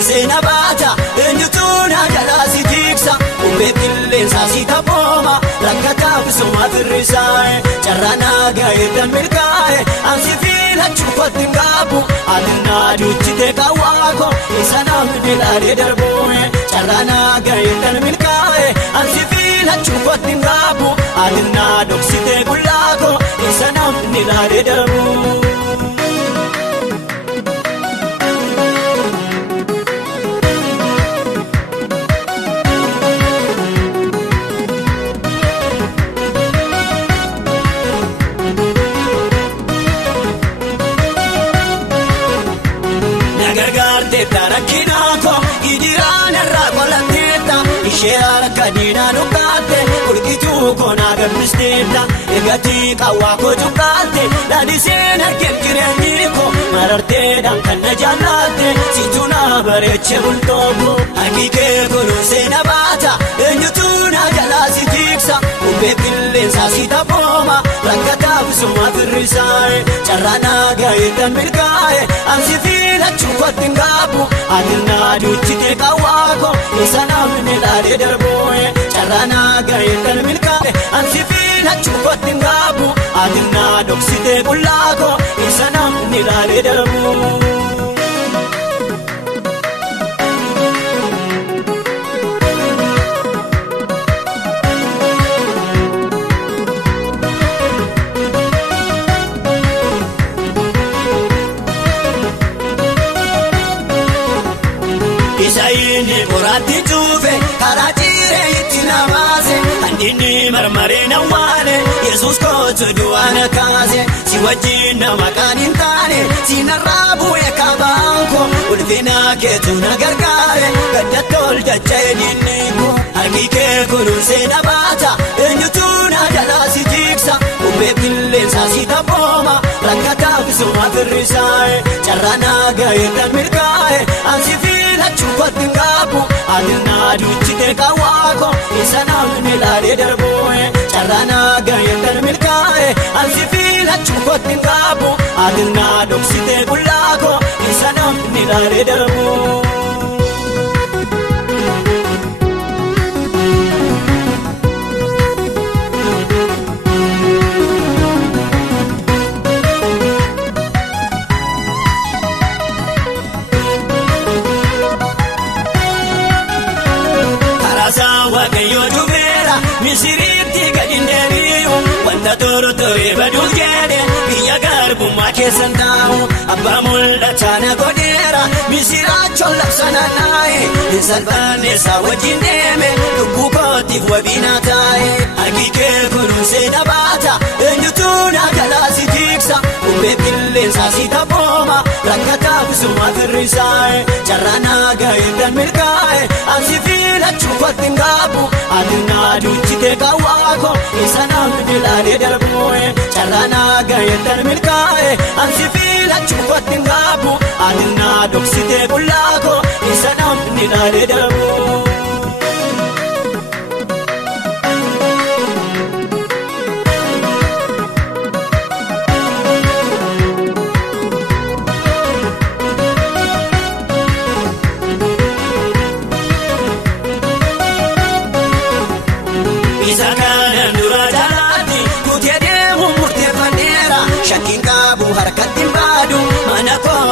Sena bata enjutuna jalasi tiksa ubekille sasi tapoma rakata kusuma firrisae charana gaedan milkae ansifila chupatin gabu adna duchite kawako isana midilare darboe charana gaedan milkae ansifila chupatin gabu adna duchite gulako isana midilare darboe Tarakinako idirana rakolateta ishera kadina nukate urkitu kona gamisteta egati kawako tukate ladisena kenkireniko mararte dankana jalate situna bareche bultobo hakike kono sena bata enyutuna jalasi tiksa ubekille sasita poma rakata busuma firrisae charana gaedan milkae ansifila chupatin gabu adna duchite kawako isana midilare darboe charana gaedan milkae ansifila chupatin gabu adna duchite gulako isana midilare darboe Isaini borati tuve karajire itinamase andini marmare na wane Jesus ko tuduana kaze siwajina makanintane sinarabu ekabanko ulvina ketuna gargare gadatol jachediniko hakike kunusena bata enyutuna jalasi tiksa ubekille sasita poma rakata kusuma firrisae charana gaedan milkae ansifila chupatin gabu adna duchite kawako isana midilare darboe charana gaedan milkae ansifila chupatin gabu adna duchite gulako isana midilare darboe Wakayo jubera misiriti gadinderiyo wanta toro tore badul gede biya garbu make sandao abba mulla tana godera misira cholla sananae insalbane sawajindeme lubukoti wabina tae hakike kunuse dabata enyutuna galasi tiksa ubekille sasita poma rakata kusuma firrisae charana gaedan milkae ansifila chupatin gabu adna duchite kawako isana midilare darboe charana gaedan milkae ansifila chupatin gabu adna duchite gulako isana midilare darboe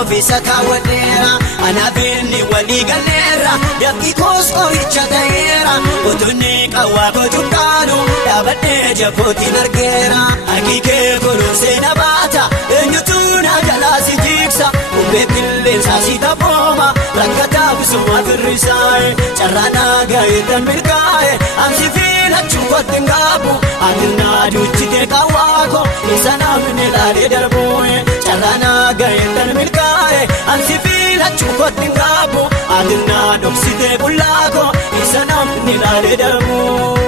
Visa kawadera anabini waliganera yaki kosko ichadaera utuni kawako tutanu dabate japoti nargera hakike kunusena bata enyutuna jalasi tiksa ubekille sasita poma rakata kusuma firrisae charana gaedan milkae ansifila fiilachuu kottin gaabu atinaa duuchite qawwaako isa namni laalee darbuun carraanaa gaheetan milkaa'e ansi fiilachuu kottin gaabu atinaa dhoksite bullaako isa namni laalee darbuun.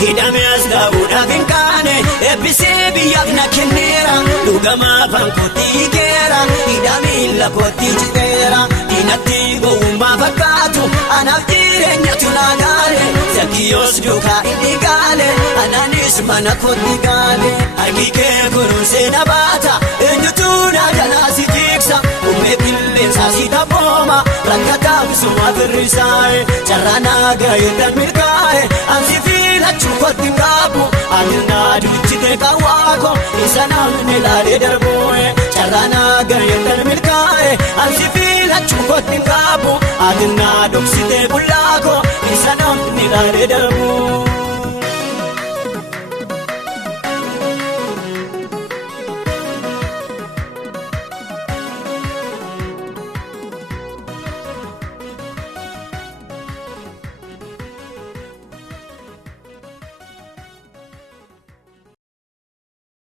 Hidhamees dhabuudhaaf hin kaane eebbisee biyyaaf na kenneera dhugamaa afaan kootii hiikeera hidhamiilla kootii citeera diinatti gowwummaa fakkaatu anaaf jireenyatu naa gaale Zakkiyoos duukaa inni gaale anaanis mana kootii gaale harki kee kunuunsee na baata eenyutu naa jalaa si jiiksa uumee qilleensaa si taphooma rakkataaf suma firrisaa'e carraanaa gaheetan milkaa'e ansi fiilachuu kottin gaabu atinaa duuchite qawwaako isa namni laalee darbuun carraanaa gaheetan milkaa'e ansi fiilachuu kottin gaabu atinaa dhoksite bullaako isa namni laalee darbuun.